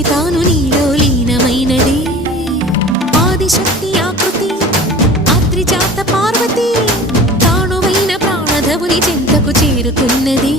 నుంచి తాను నీలో లీనమైనది ఆదిశక్తి ఆకృతి ఆత్రిజాత పార్వతి తానువైన ప్రాణధవుని చెంతకు చేరుతున్నది